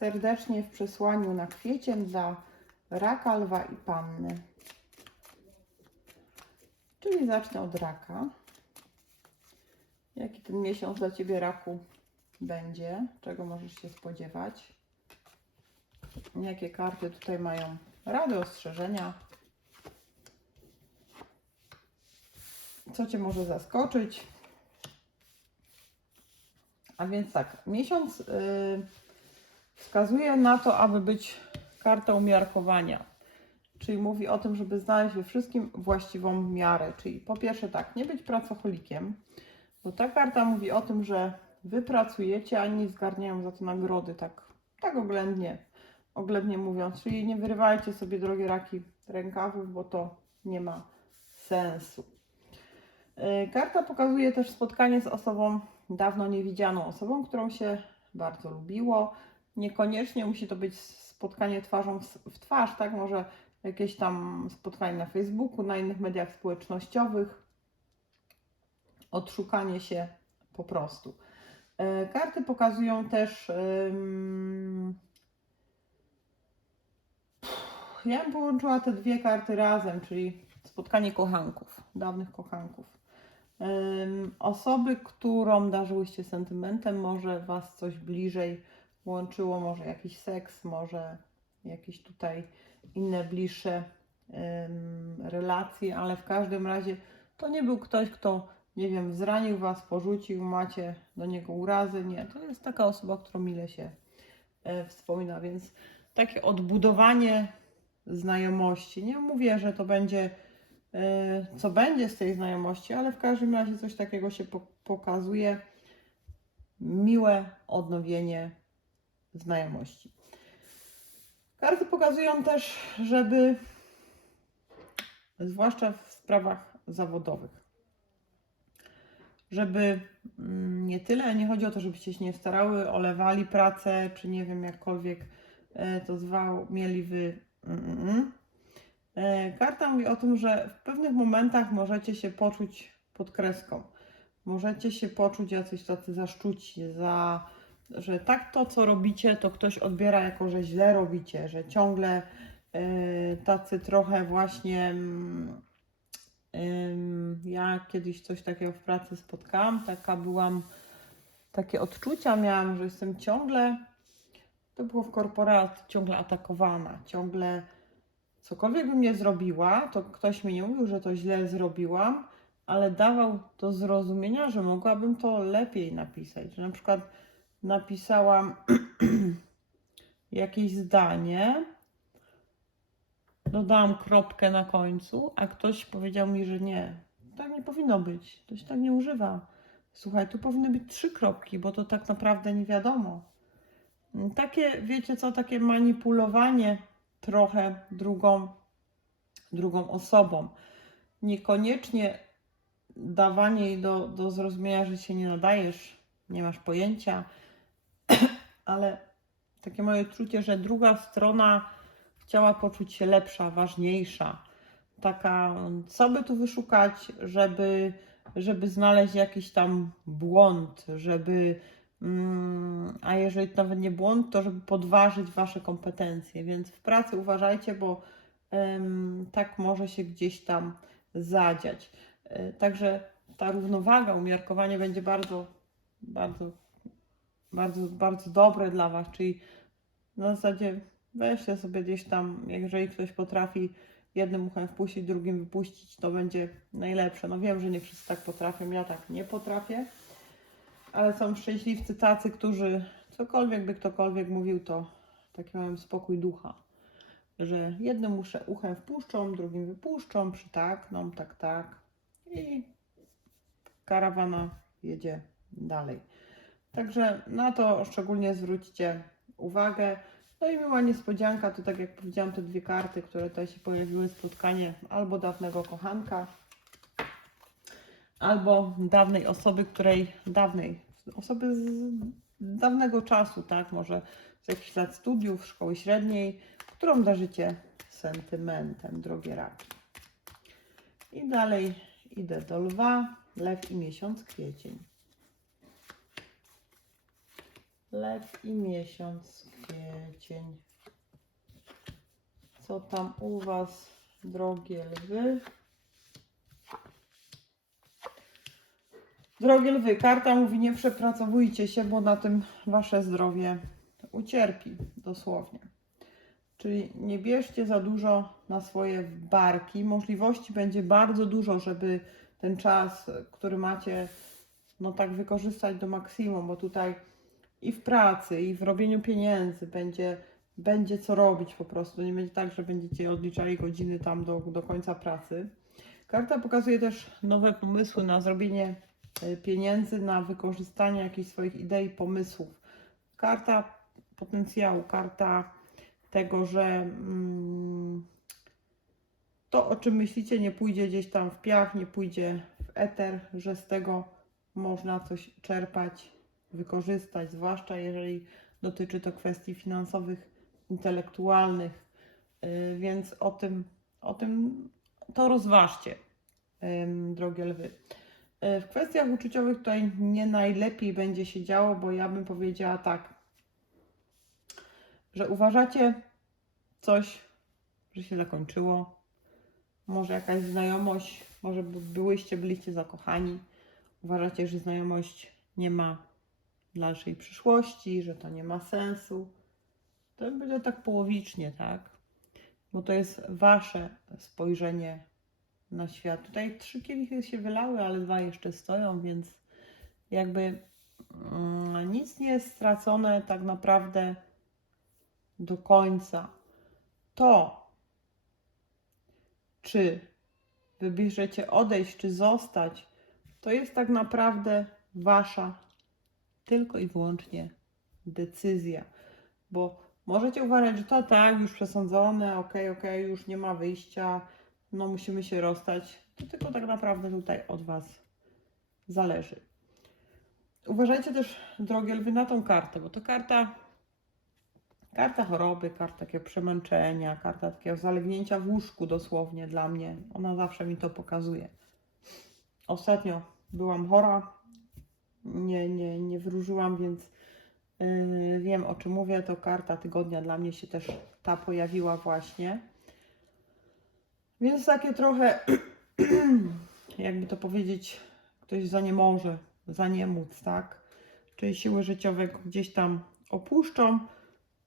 serdecznie w przesłaniu na kwiecień dla raka, lwa i panny. Czyli zacznę od raka. Jaki ten miesiąc dla Ciebie raku będzie? Czego możesz się spodziewać? Jakie karty tutaj mają rady, ostrzeżenia? Co Cię może zaskoczyć? A więc tak, miesiąc yy, wskazuje na to, aby być kartą miarkowania. Czyli mówi o tym, żeby znaleźć we wszystkim właściwą miarę. Czyli po pierwsze tak, nie być pracocholikiem, bo ta karta mówi o tym, że wy pracujecie, a nie zgarniają za to nagrody, tak, tak oględnie, oględnie mówiąc. Czyli nie wyrywajcie sobie, drogie raki, rękawów, bo to nie ma sensu. Yy, Karta pokazuje też spotkanie z osobą dawno niewidzianą, osobą, którą się bardzo lubiło. Niekoniecznie musi to być spotkanie twarzą w twarz, tak? Może jakieś tam spotkanie na Facebooku, na innych mediach społecznościowych. Odszukanie się po prostu. E, Karty pokazują też. Ja bym połączyła te dwie karty razem, czyli spotkanie kochanków, dawnych kochanków. Osoby, którą darzyłyście sentymentem, może Was coś bliżej łączyło, może jakiś seks, może jakieś tutaj inne bliższe relacje, ale w każdym razie to nie był ktoś, kto, nie wiem, zranił Was, porzucił, macie do niego urazy. Nie, to jest taka osoba, którą mile się e, wspomina, więc takie odbudowanie znajomości. Nie mówię, że to będzie, e, co będzie z tej znajomości, ale w każdym razie coś takiego się po- pokazuje. Miłe odnowienie znajomości. Karty pokazują też, żeby, zwłaszcza w sprawach zawodowych, żeby mm, nie tyle, nie chodzi o to, żebyście się nie starały, olewali pracę, czy nie wiem, jakkolwiek e, to zwał, mieli wy. Mm, mm. E, Karta mówi o tym, że w pewnych momentach możecie się poczuć pod kreską. Możecie się poczuć jacyś tacy zaszczuci, za, że tak to, co robicie, to ktoś odbiera jako, że źle robicie, że ciągle e, tacy trochę właśnie. mm, ym, ja kiedyś coś takiego w pracy spotkałam, taka byłam, takie odczucia miałam, że jestem ciągle, to było w korporacji, ciągle atakowana, ciągle cokolwiek bym nie zrobiła, to ktoś mi nie mówił, że to źle zrobiłam, ale dawał do zrozumienia, że mogłabym to lepiej napisać, że na przykład napisałam jakieś zdanie, dodałam kropkę na końcu, a ktoś powiedział mi, że nie, tak nie powinno być, to się tak nie używa. Słuchaj, tu powinny być trzy kropki, bo to tak naprawdę nie wiadomo. Takie, wiecie co, takie manipulowanie trochę drugą, drugą osobą. Niekoniecznie dawanie jej do, do zrozumienia, że się nie nadajesz, nie masz pojęcia, ale takie moje odczucie, że druga strona chciała poczuć się lepsza, ważniejsza. Taka, co by tu wyszukać, żeby, żeby znaleźć jakiś tam błąd, żeby, mm, a jeżeli nawet nie błąd, to żeby podważyć wasze kompetencje. Więc w pracy uważajcie, bo tak może się gdzieś tam zadziać. E, Także ta równowaga, umiarkowanie będzie bardzo, bardzo, bardzo, bardzo dobre dla Was. Czyli na zasadzie weźcie sobie gdzieś tam, jeżeli ktoś potrafi jednym uchem wpuścić, drugim wypuścić, to będzie najlepsze. No wiem, że nie wszyscy tak potrafią, ja tak nie potrafię, ale są szczęśliwcy tacy, którzy cokolwiek by ktokolwiek mówił, to taki mają spokój ducha. Że jednym uchem wpuszczą, drugim wypuszczą, przytakną, tak, tak. I karawana jedzie dalej. Także na to szczególnie zwróćcie uwagę. No i miła niespodzianka, to tak jak powiedziałam, te dwie karty, które tutaj się pojawiły, spotkanie albo dawnego kochanka, albo dawnej osoby, której, dawnej, osoby z dawnego czasu, tak, może z jakichś lat studiów, szkoły średniej, którą darzycie sentymentem, drogie raki. I dalej idę do lwa, lew i miesiąc kwiecień. Lew i miesiąc, kwiecień. Co tam u Was, drogie lwy? Drogie lwy, karta mówi nie przepracowujcie się, bo na tym Wasze zdrowie ucierpi, dosłownie. Czyli nie bierzcie za dużo na swoje barki. Możliwości będzie bardzo dużo, żeby ten czas, który macie, no tak wykorzystać do maksimum, bo tutaj i w pracy, i w robieniu pieniędzy będzie, będzie co robić po prostu. Nie będzie tak, że będziecie odliczali godziny tam do, do końca pracy. Karta pokazuje też nowe pomysły na zrobienie e, pieniędzy, na wykorzystanie jakichś swoich idei, pomysłów. Karta potencjału, karta tego, że mm, to, o czym myślicie, nie pójdzie gdzieś tam w piach, nie pójdzie w eter, że z tego można coś czerpać, wykorzystać, zwłaszcza jeżeli dotyczy to kwestii finansowych, intelektualnych. Yy, Więc o tym, o tym to rozważcie, drogie lwy. Yy, W kwestiach uczuciowych tutaj nie najlepiej będzie się działo, bo ja bym powiedziała tak, że uważacie coś, że się zakończyło, może jakaś znajomość, może by- byłyście, byliście zakochani, uważacie, że znajomość nie ma dalszej przyszłości, że to nie ma sensu. To będzie tak połowicznie, tak? Bo to jest wasze spojrzenie na świat. Tutaj trzy kielichy się wylały, ale dwa jeszcze stoją, więc jakby mm, nic nie jest stracone tak naprawdę do końca. To, czy wybierzecie odejść, czy zostać, to jest tak naprawdę wasza tylko i wyłącznie decyzja. Bo możecie uważać, że to tak, już przesądzone, okej, okej, już nie ma wyjścia, no musimy się rozstać. To tylko tak naprawdę tutaj od was zależy. Uważajcie też, drogie lwy, na tą kartę, bo to karta Karta choroby, karta takiego przemęczenia, karta takiego zalegnięcia w łóżku dosłownie dla mnie. Ona zawsze mi to pokazuje. Ostatnio byłam chora, nie, nie, nie wróżyłam, więc yy, wiem o czym mówię. To karta tygodnia dla mnie się też ta pojawiła właśnie. Więc takie trochę, jakby to powiedzieć, ktoś za nie może, za nie móc, tak? Czyli siły życiowe gdzieś tam opuszczą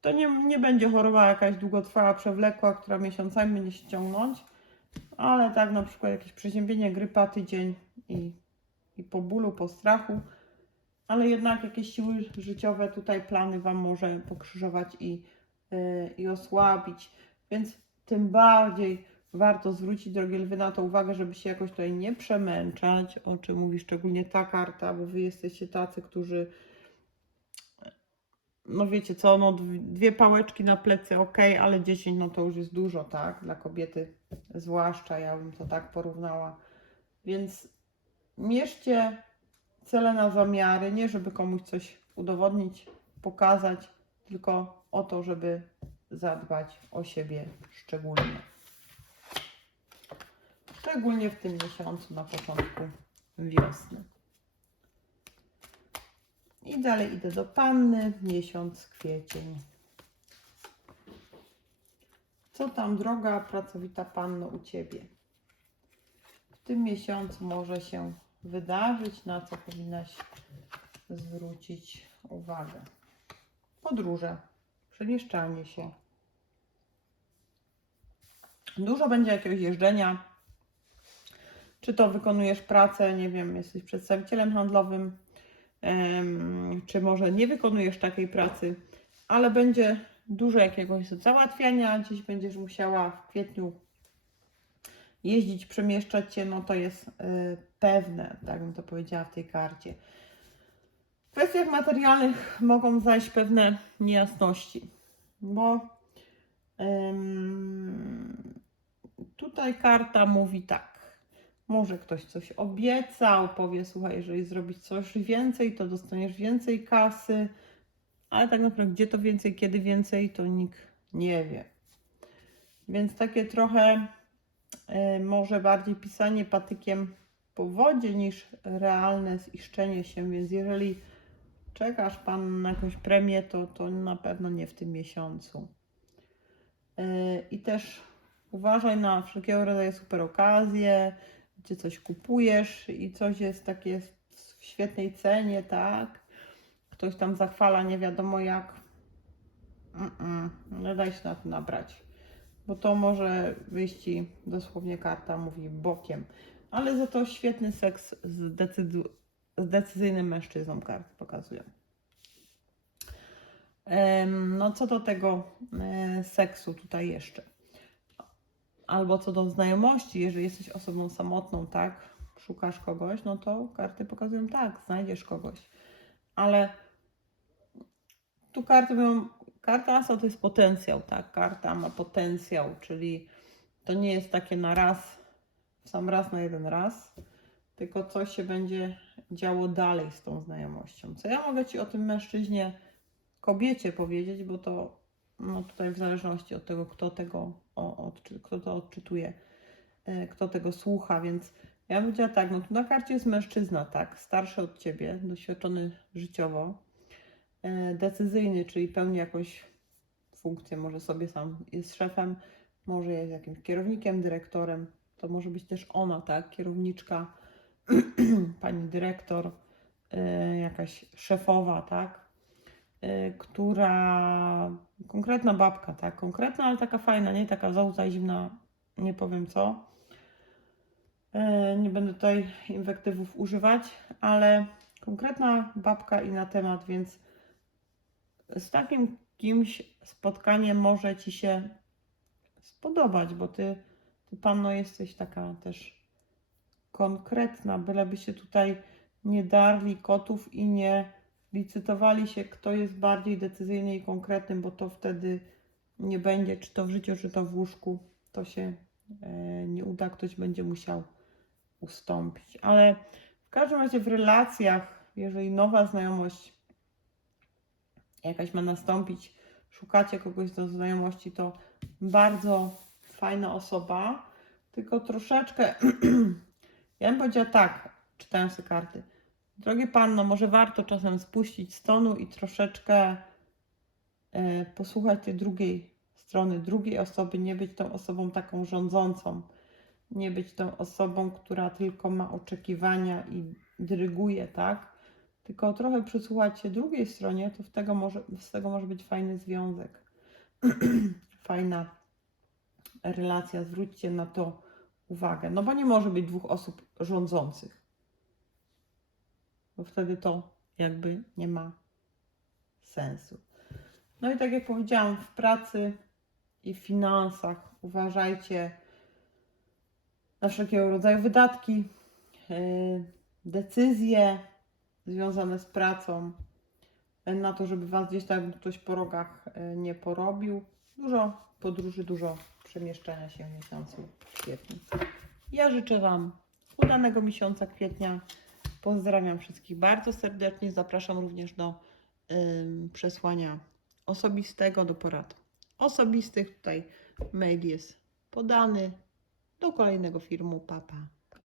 to nie, nie będzie choroba jakaś długotrwała, przewlekła, która miesiącami będzie się ciągnąć, ale tak na przykład jakieś przeziębienie, grypa, tydzień i, i po bólu, po strachu, ale jednak jakieś siły życiowe tutaj plany Wam może pokrzyżować i, yy, i osłabić, więc tym bardziej warto zwrócić, drogie lwy, na to uwagę, żeby się jakoś tutaj nie przemęczać, o czym mówi szczególnie ta karta, bo Wy jesteście tacy, którzy no wiecie co, no dw- dwie pałeczki na plecy, ok, ale 10 no to już jest dużo, tak? Dla kobiety zwłaszcza, ja bym to tak porównała. Więc mierzcie cele na zamiary, nie żeby komuś coś udowodnić, pokazać, tylko o to, żeby zadbać o siebie szczególnie. Szczególnie w tym miesiącu, na początku wiosny. I dalej idę do panny, miesiąc kwiecień. Co tam, droga, pracowita panno, u ciebie? W tym miesiącu może się wydarzyć, na co powinnaś zwrócić uwagę. Podróże, przemieszczanie się. Dużo będzie jakiegoś jeżdżenia. Czy to wykonujesz pracę, nie wiem, jesteś przedstawicielem handlowym, czy może nie wykonujesz takiej pracy, ale będzie dużo jakiegoś załatwiania, gdzieś będziesz musiała w kwietniu jeździć, przemieszczać się, no to jest y, pewne, tak bym to powiedziała w tej karcie. W kwestiach materialnych mogą zajść pewne niejasności, bo em, tutaj karta mówi tak. Może ktoś coś obiecał, powie, słuchaj, jeżeli zrobisz coś więcej, to dostaniesz więcej kasy, ale tak naprawdę gdzie to więcej, kiedy więcej, to nikt nie wie. Więc takie trochę może bardziej pisanie patykiem po wodzie niż realne ziszczenie się, więc jeżeli czekasz pan na jakąś premię, to, to na pewno nie w tym miesiącu. Yy, I też uważaj na wszelkiego rodzaju super okazje, gdzie coś kupujesz i coś jest takie w świetnej cenie, tak? Ktoś tam zachwala nie wiadomo jak. Nie daj się na to nabrać. Bo to może wyjść dosłownie karta mówi, bokiem. Ale za to świetny seks z, decydu- z decyzyjnym mężczyzną karty pokazują. No co do tego e, seksu tutaj jeszcze. Albo co do znajomości, jeżeli jesteś osobą samotną, tak, szukasz kogoś, no to karty pokazują tak, znajdziesz kogoś. Ale tu karty mówią, karta asa to jest potencjał, tak, karta ma potencjał, czyli to nie jest takie na raz, sam raz na jeden raz, tylko coś się będzie działo dalej z tą znajomością. Co ja mogę Ci o tym mężczyźnie, kobiecie powiedzieć, bo to no tutaj w zależności od tego, kto tego o, odczy, kto to odczytuje, e, kto tego słucha, więc ja bym powiedziała tak, no tu na karcie jest mężczyzna, tak, starszy od Ciebie, doświadczony życiowo, decyzyjny, czyli pełni jakąś funkcję, może sobie sam jest szefem, może jest jakimś kierownikiem, dyrektorem, to może być też ona, tak, kierowniczka, pani dyrektor, y, jakaś szefowa, tak, y, która, konkretna babka, tak, konkretna, ale taka fajna, nie taka załza i zimna, nie powiem co. Nie będę tutaj inwektywów używać, ale konkretna babka i na temat, więc z takim kimś spotkanie może Ci się spodobać, bo Ty, ty panno, jesteś taka też konkretna, byleby się tutaj nie darli kotów i nie licytowali się, kto jest bardziej decyzyjny i konkretny, bo to wtedy nie będzie, czy to w życiu, czy to w łóżku, to się e, nie uda, ktoś będzie musiał ustąpić. Ale w każdym razie w relacjach, jeżeli nowa znajomość jakaś ma nastąpić, szukacie kogoś do znajomości, to bardzo fajna osoba, tylko troszeczkę, ja bym powiedziała tak, czytając te karty. Drogie panno, może warto czasem spuścić z tonu i troszeczkę e, posłuchać tej drugiej strony, drugiej osoby, nie być tą osobą taką rządzącą, nie być tą osobą, która tylko ma oczekiwania i dyryguje, tak? Tylko trochę przysłuchać się drugiej stronie, to z tego może, z tego może być fajny związek. Fajna relacja, zwróćcie na to uwagę. No bo nie może być dwóch osób rządzących. Bo wtedy to jakby nie ma sensu. No i tak jak powiedziałam, w pracy i w finansach uważajcie na wszelkiego rodzaju wydatki, yy, decyzje związane z pracą, yy, na to, żeby Was gdzieś tam ktoś po rogach yy, nie porobił. Dużo podróży, dużo przemieszczania się w miesiącu kwietniu. Ja życzę Wam udanego miesiąca kwietnia. Pozdrawiam wszystkich bardzo serdecznie. Zapraszam również do przesłania osobistego, do porad osobistych. Tutaj mail jest podany. Do kolejnego filmu. Papa. Pa.